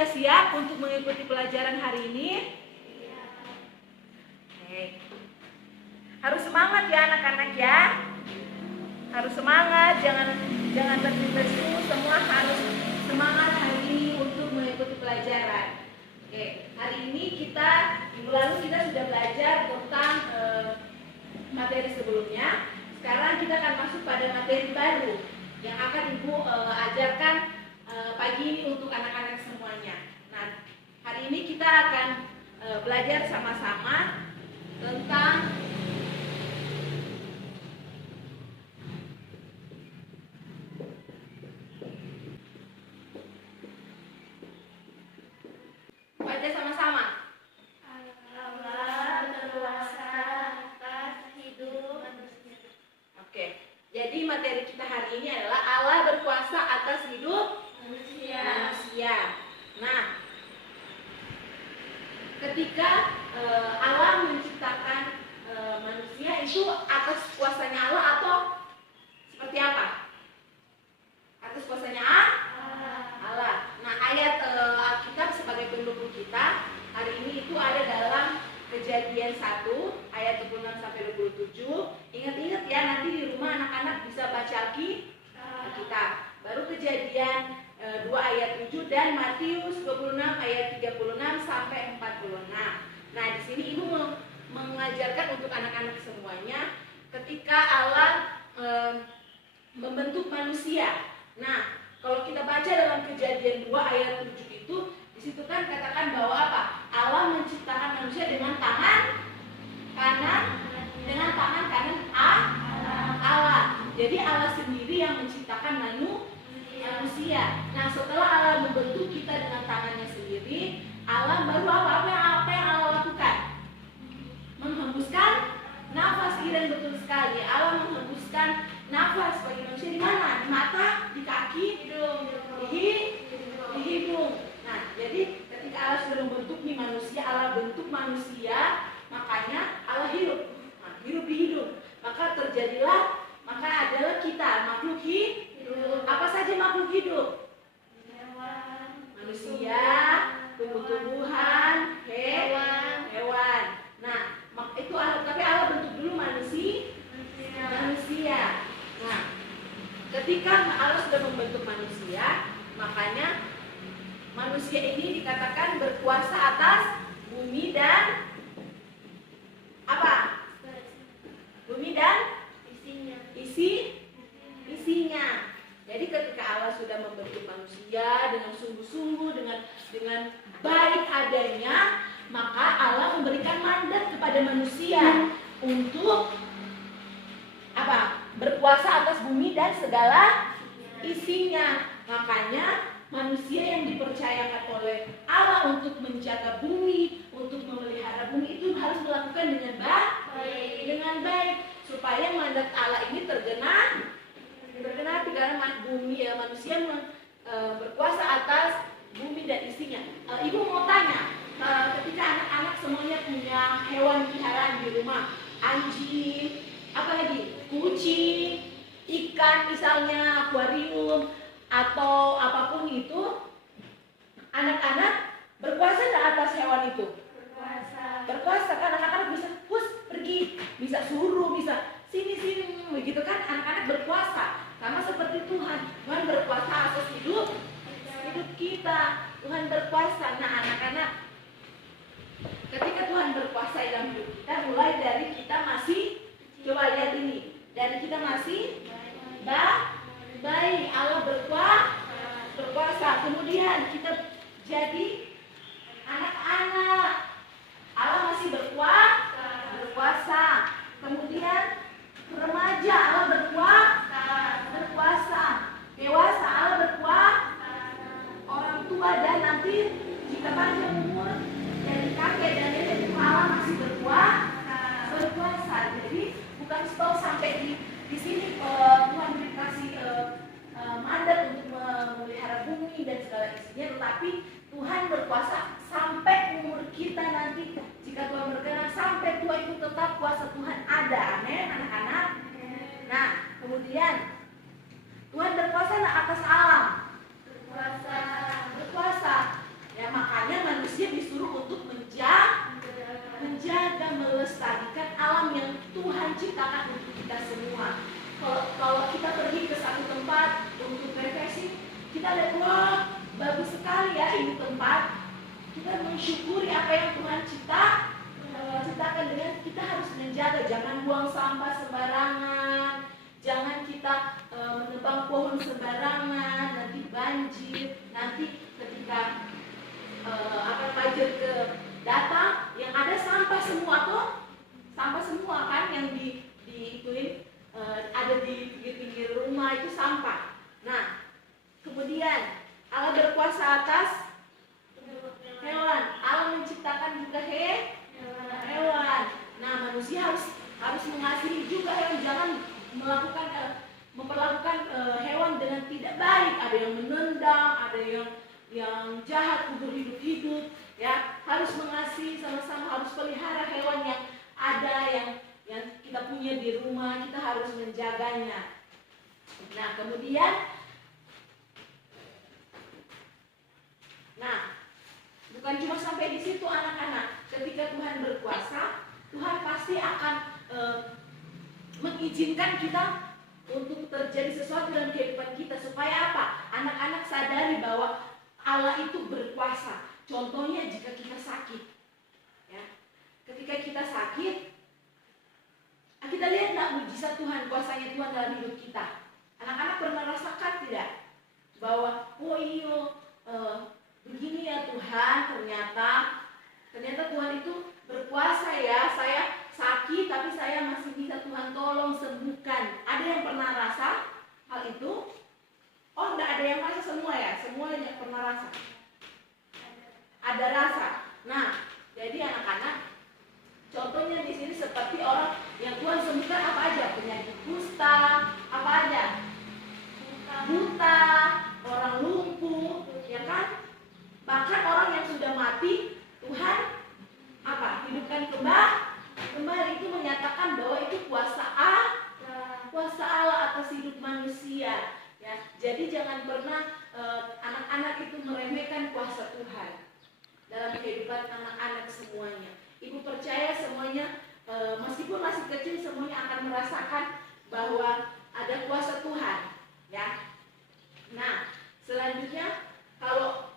sudah siap untuk mengikuti pelajaran hari ini? Oke. Harus semangat ya anak-anak ya. Harus semangat, jangan tertipu. Semua harus semangat hari ini untuk mengikuti pelajaran. Oke, hari ini minggu lalu kita sudah belajar tentang materi sebelumnya. Sekarang kita akan masuk pada materi baru yang akan Ibu ajarkan pagi ini untuk anak-anak semuanya. Nah, hari ini kita akan belajar sama-sama tentang baca sama-sama. Allah berkuasa atas hidup manusia. Oke, jadi materi kita hari ini adalah Allah berkuasa atas hidup manusia. Nah, ketika Allah menciptakan manusia itu atas kuasanya Allah atau seperti apa? Atas kuasanya Allah. Nah, ayat Alkitab sebagai pendukung kita hari ini itu ada dalam Kejadian 1 ayat 26 sampai 27. Ingat-ingat ya, nanti di rumah anak-anak bisa baca Alkitab. Baru Kejadian 2 ayat 7 dan Matius 26 ayat 36 sampai 46. Nah, di sini Ibu mengajarkan untuk anak-anak semuanya ketika Allah membentuk manusia. Nah, kalau kita baca dalam Kejadian 2 ayat 7 itu, di situ kan katakan bahwa apa? Allah menciptakan manusia dengan tangan kanan Allah. Jadi Allah sendiri yang menciptakan manusia. Nah, setelah Allah membentuk kita dengan tangannya sendiri, Allah baru apa yang Allah lakukan? Menghembuskan nafas. Kirain betul sekali. Allah menghembuskan nafas bagi manusia di mana? Di mata, di kaki, di hidung. Nah, jadi ketika Allah sudah membentuk manusia, Allah bentuk manusia, makanya Allah hidup. Nah, hidup di hidung. Maka adalah kita makhluk hidup. Apa saja makhluk hidup? Manusia, tumbuh-tumbuhan, hewan. Nah, itu Allah, tapi Allah bentuk dulu manusia. Nah, ketika Allah sudah membentuk manusia, makanya manusia ini dikatakan berkuasa atas bumi dan apa? Bumi dan isinya. Jadi ketika Allah sudah membentuk manusia dengan sungguh-sungguh, dengan baik adanya, maka Allah memberikan mandat kepada manusia untuk apa? Berkuasa atas bumi dan segala isinya. Makanya manusia yang dipercayakan oleh Allah untuk menjaga bumi, untuk memelihara bumi itu harus melakukan dengan baik, supaya mandat Allah ini tergenapi karena manusia berkuasa atas bumi dan isinya. Ibu mau tanya, ketika anak-anak semuanya punya hewan peliharaan di rumah, anjing, apa lagi, kucing, ikan misalnya, akuarium atau apapun itu, anak-anak berkuasa nggak atas hewan itu? Berkuasa kan, anak-anak bisa pergi, bisa suruh, bisa sini begitu kan, anak-anak berkuasa. Sama seperti Tuhan berkuasa atas hidup kita. Tuhan berkuasa. Nah, anak-anak, ketika Tuhan berkuasa dalam hidup kita, mulai dari kita masih, coba lihat ini, dari kita masih baik, Allah berkuasa. Kemudian kita jadi anak-anak, Allah masih berkuasa. Kemudian remaja, Allah berkuasa. Dewasa, Allah berkuasa. Orang tua dan nanti jika panjang umur jadi kakek dan nenek, Allah masih berkuasa. Jadi bukan stop sampai di sini. Tuhan dikasih mandat untuk memelihara bumi dan segala isinya, tetapi Tuhan berkuasa sampai umur kita nanti. Jika Tuhan berkenan sampai tua itu tetap kuasa Tuhan ada. Amin, anak-anak. Nah, kemudian Tuhan berkuasa atas alam. Berkuasa. melestarikan alam yang Tuhan ciptakan untuk kita semua. Kalau kita pergi ke satu tempat untuk refreshing, kita lihat, wah bagus sekali ya ini tempat. Kita mensyukuri apa yang Tuhan ciptakan, dengan kita harus menjaga, jangan buang sampah sembarangan, jangan kita menebang pohon sembarangan, nanti banjir, nanti ketika banjir ke datang, yang ada sampah semua tuh, sampah semua kan yang ada di pinggir-pinggir rumah itu sampah. Nah, kemudian Allah berkuasa atas hewan. Allah menciptakan juga hewan. Nah, manusia harus mengasihi juga hewan. Jangan memperlakukan hewan dengan tidak baik. Ada yang menendang, ada yang jahat, kubur hidup-hidup. Ya, harus mengasihi sama-sama, harus pelihara hewan yang ada, yang kita punya di rumah. Kita harus menjaganya. Nah, kemudian bukan cuma sampai di situ anak-anak. Ketika Tuhan berkuasa, Tuhan pasti akan mengizinkan kita untuk terjadi sesuatu dalam kehidupan kita. Supaya apa? Anak-anak sadari bahwa Allah itu berkuasa. Contohnya jika kita sakit, ya. Ketika kita sakit, kita lihat nggak mujizat Tuhan, kuasanya Tuhan dalam hidup kita. Anak-anak pernah rasakan tidak? Bahwa begini ya Tuhan, ternyata Tuhan itu berkuasa ya. Saya sakit tapi saya masih bisa Tuhan tolong sembuhkan. Ada yang pernah rasa hal itu? Oh, enggak ada yang rasa semua ya? Semua yang pernah rasa? Ada rasa. Nah, jadi anak-anak, contohnya di sini seperti orang yang Tuhan sembuhkan apa aja? Penyakit kusta, apa aja? Buta, orang lumpuh, ya kan? Bahkan orang yang sudah mati, Tuhan hidupkan kembali. Itu menyatakan bahwa itu kuasa Allah atas hidup manusia. Ya, jadi jangan pernah anak-anak itu meremehkan kuasa Tuhan dalam kehidupan anak-anak semuanya. Ibu percaya semuanya, meskipun masih kecil, semuanya akan merasakan bahwa ada kuasa Tuhan. Ya. Nah, selanjutnya kalau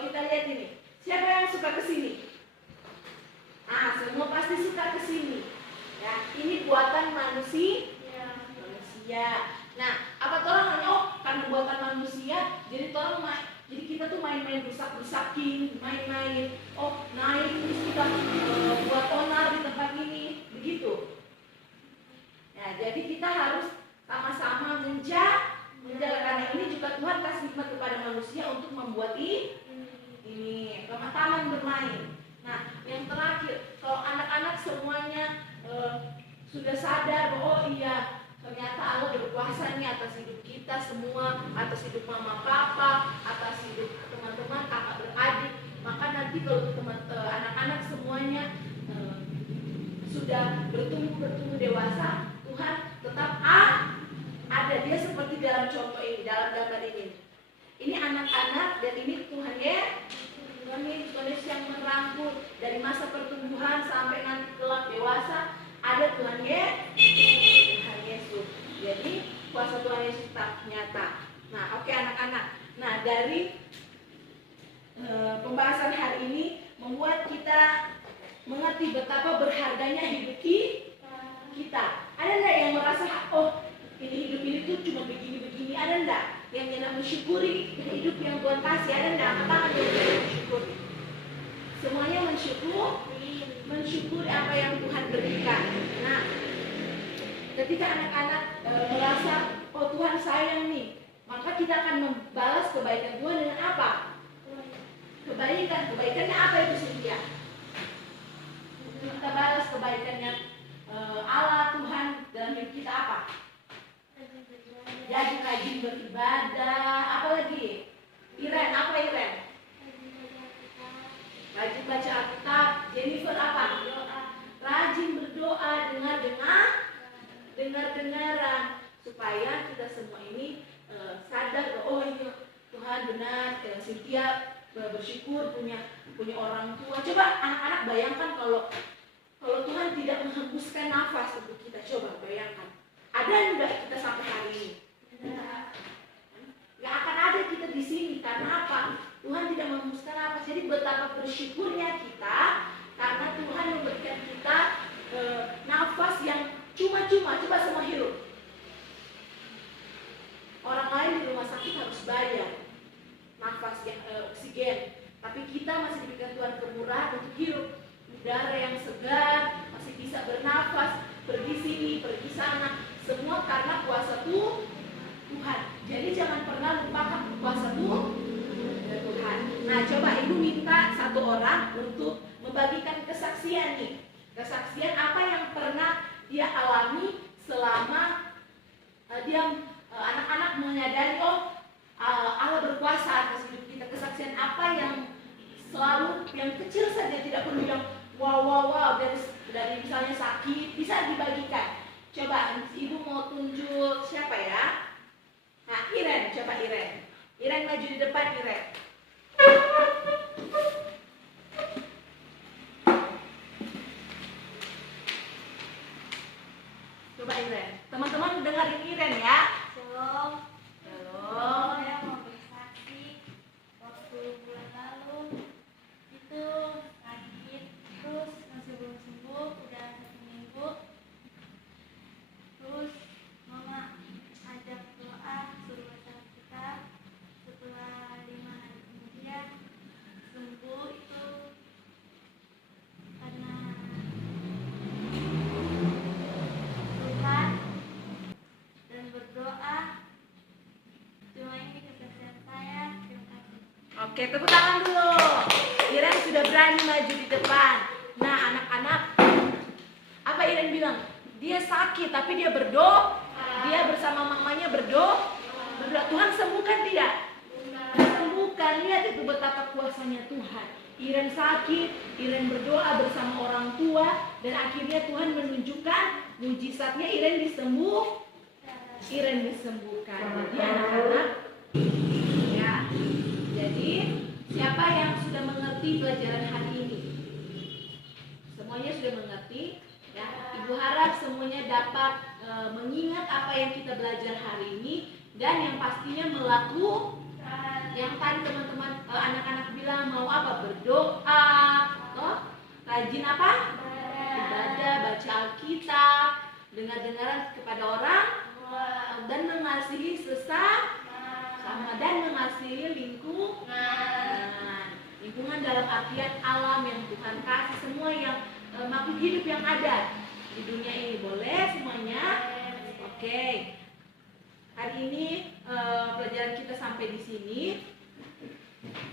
kita lihat ini, siapa yang suka ke sini? Nah, semua pasti suka ke sini. Ya, ini buatan manusia. Nah, apa orang karena buatan manusia, jadi kita tuh main-main rusak-rusakin, main-main. Naik terus kita buat onar di tempat ini, begitu. Nah, jadi kita harus sama-sama menjaga. Karena ini juga Tuhan kasih hikmat kepada manusia untuk membuat ini taman bermain. Nah, yang terakhir, kalau anak-anak semuanya sudah sadar bahwa iya, ternyata Allah berkuasa nih atas hidup kita semua, atas hidup mama papa, atas hidup teman-teman, kakak beradik, maka nanti kalau anak-anak semuanya sudah bertumbuh dewasa, Tuhan tetap ada. Dia seperti dalam contoh ini, dalam gambar ini. Ini anak-anak dan ini Tuhan Yesus yang merangkul dari masa pertumbuhan sampai nanti kelak dewasa. Ada Tuhan Yesus. Jadi kuasa Tuhan Yesus tak nyata. Nah, oke anak-anak. Nah, dari pembahasan hari ini membuat kita mengerti betapa berharganya hidup kita. Ada enggak yang merasa ini hidup ini tuh cuma begini-begini? Ada enggak yang mensyukuri hidup yang Tuhan kasih? Ada enggak? Apa yang mensyukuri? Semuanya mensyukuri apa yang Tuhan berikan. Nah, ketika anak-anak merasa Tuhan sayang nih, maka kita akan membalas kebaikan Tuhan dengan apa? Kebaikannya apa itu Cynthia? Kita balas kebaikannya Allah Tuhan dalam hidup kita apa? Jadi rajin beribadah, apa lagi? Iren, apa Iren? Rajin baca Alkitab. Jennifer apa? Rajin berdoa, dengar-dengaran, supaya kita semua ini sadar bahwa Tuhan benar. Cynthia bersyukur punya orang tua. Coba anak-anak bayangkan kalau Tuhan tidak menghembuskan nafas untuk kita. Coba bayangkan. Ada enggak kita sampai hari ini? Nggak akan ada kita di sini. Karena apa? Tuhan tidak menghembuskan nafas. Jadi betapa bersyukurnya kita karena Tuhan memberikan kita nafas yang cuma-cuma. Coba semua hirup. Orang lain di rumah sakit harus bayar nafas yang oksigen, tapi kita masih diberikan Tuhan kemurahan untuk hirup udara yang segar, masih bisa bernafas, pergi sini, pergi sana, semua karena kuasa Tuhan. Jadi jangan pernah lupakan kuasa Tuhan. Nah, coba ibu minta satu orang untuk membagikan kesaksian nih. Kesaksian apa yang pernah dia alami selama anak-anak menyadari Allah berkuasa atas hidup kita. Kesaksian apa yang selalu yang kecil saja, tidak perlu yang wow dari misalnya sakit, bisa dibagikan. Coba ibu mau tunjuk siapa ya? Nah, Iren, coba Iren. Iren maju di depan, Iren. Coba Iren. Teman-teman dengerin Iren ya. Shalom. Halo. Saya mau bersaksi waktu bulan lalu itu sakit terus masih belum sembuh, udah 1 minggu. Terus mama ajak doa suruh baca Alkitab. Setelah 5 hari kemudian sembuh itu karena Tuhan dan berdoa. Cuma ini kesaksian saya. Terima kasih. Oke, tepuk tangan dulu. Iren sudah berani maju di depan. Nah, anak-anak, apa Iren bilang? Dia sakit, tapi dia berdoa. Dia bersama mamanya berdoa. Tuhan sembuhkan tidak? Sembuhkan. Lihat itu betapa kuasanya Tuhan. Iren sakit, Iren berdoa bersama orang tua, dan akhirnya Tuhan menunjukkan mujizatnya. Iren disembuhkan. Jadi anak-anak, ya. Jadi siapa yang sudah mengerti pelajaran hari ini? Semuanya sudah mengerti, ya. Ibu harap semuanya dapat mengingat apa yang kita belajar hari ini, dan yang pastinya melakukan yang tadi teman-teman anak-anak bilang mau apa? Berdoa, rajin apa? Ibadah, baca Alkitab, dengar-dengaran kepada orang, dan mengasihi sesama, dan mengasihi lingkungan dalam artian alam yang Tuhan kasih, semua yang makhluk hidup yang ada di dunia ini. Boleh semuanya? Oke. Hari ini pelajaran kita sampai di sini.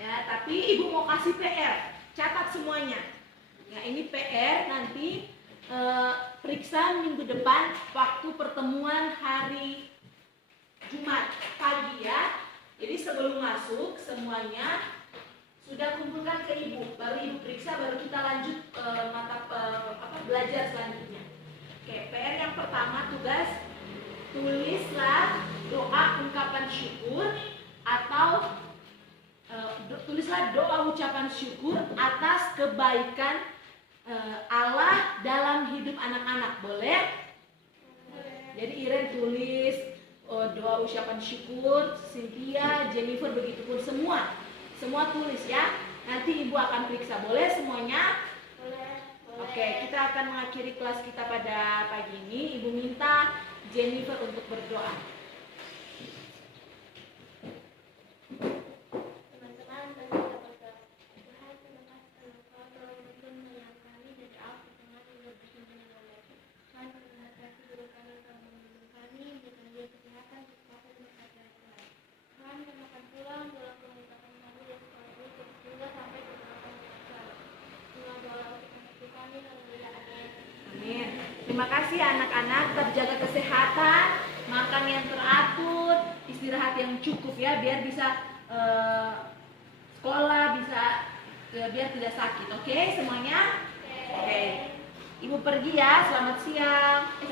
Ya, tapi ibu mau kasih PR. Catat semuanya. Ya, ini PR nanti periksa minggu depan waktu pertemuan hari Jumat pagi ya. Jadi sebelum masuk semuanya sudah kumpulkan ke ibu, baru ibu periksa, baru kita lanjut belajar selanjutnya. Oke, PR yang pertama, tugas tulislah doa ungkapan syukur atau tulislah doa ucapan syukur atas kebaikan Allah dalam hidup anak-anak. Boleh? Jadi Iren tulis doa ucapan syukur, Cynthia, Jennifer, begitupun semua tulis ya. Nanti ibu akan periksa. Boleh semuanya? Boleh. Oke, kita akan mengakhiri kelas kita pada pagi ini. Ibu minta Jennifer untuk berdoa. Teman-teman, tadi kita berdoa. Tuhan, terima kasih Engkau telah menuntun menyayang kami dari awal ke tengah hingga berjumpa dengan kami. Tuhan, terima kasih guru kami telah menuntun kami, berikan dia kesehatan, kekuatan, dan keajaiban Tuhan. Tuhan, kami akan pulang dalam pengucapan kami dan sekolah ini terus juga sampai ke belakang Tuhan. Dengan doa untuk kami, haleluya, amin. Amin. Terima kasih anak-anak, tetap jaga kesehatan, makan yang teratur, istirahat yang cukup ya, biar bisa sekolah, biar tidak sakit. Oke, semuanya? Oke. Ibu pergi ya, selamat siang.